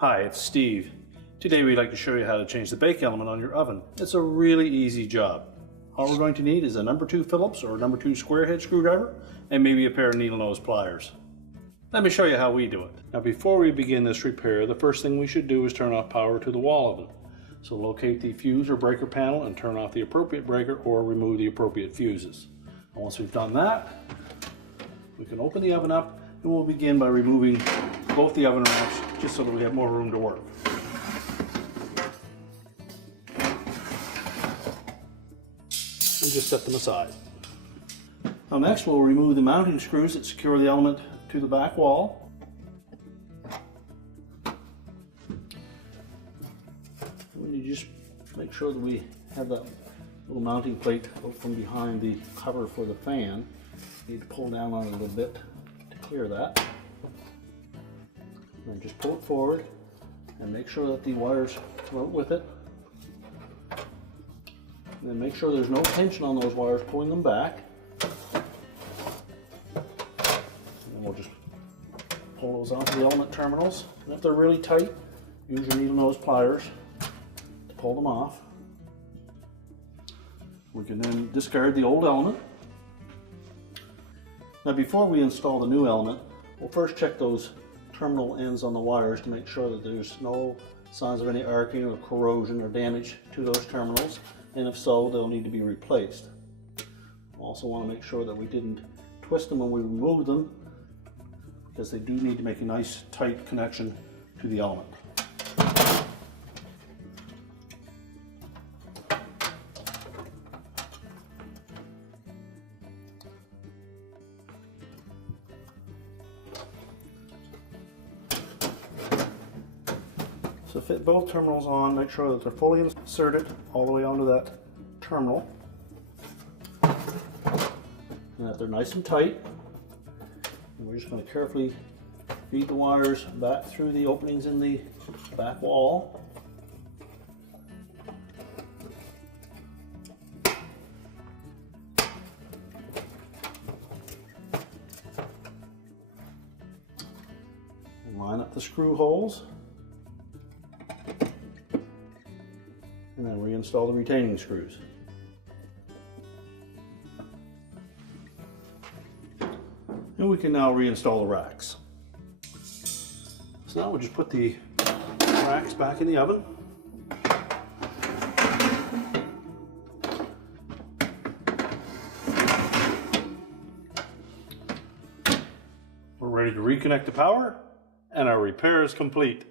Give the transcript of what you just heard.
Hi, it's Steve. Today we'd like to show you how to change the bake element on your oven. It's a really easy job. All we're going to need is a number 2 Phillips or number 2 square head screwdriver and maybe a pair of needle nose pliers. Let me show you how we do it. Now before we begin this repair, the first thing we should do is turn off power to the wall oven. So locate the fuse or breaker panel and turn off the appropriate breaker or remove the appropriate fuses. And once we've done that, we can open the oven up and we'll begin by removing both the oven ramps just so that we have more room to work. And just set them aside. Now next we'll remove the mounting screws that secure the element to the back wall. And you just make sure that we have that little mounting plate from behind the cover for the fan. You need to pull down on it a little bit to clear that. And just pull it forward and make sure that the wires come out with it. And then make sure there's no tension on those wires pulling them back. And then we'll just pull those onto the element terminals. And if they're really tight, use your needle nose pliers to pull them off. We can then discard the old element. Now before we install the new element, we'll first check those terminal ends on the wires to make sure that there's no signs of any arcing or corrosion or damage to those terminals, and if so, they'll need to be replaced. Also want to make sure that we didn't twist them when we remove them, because they do need to make a nice tight connection to the element. So fit both terminals on, make sure that they're fully inserted all the way onto that terminal. And that they're nice and tight. And we're just going to carefully feed the wires back through the openings in the back wall. And line up the screw holes. And then reinstall the retaining screws. And we can now reinstall the racks. So now we'll just put the racks back in the oven. We're ready to reconnect the power, and our repair is complete.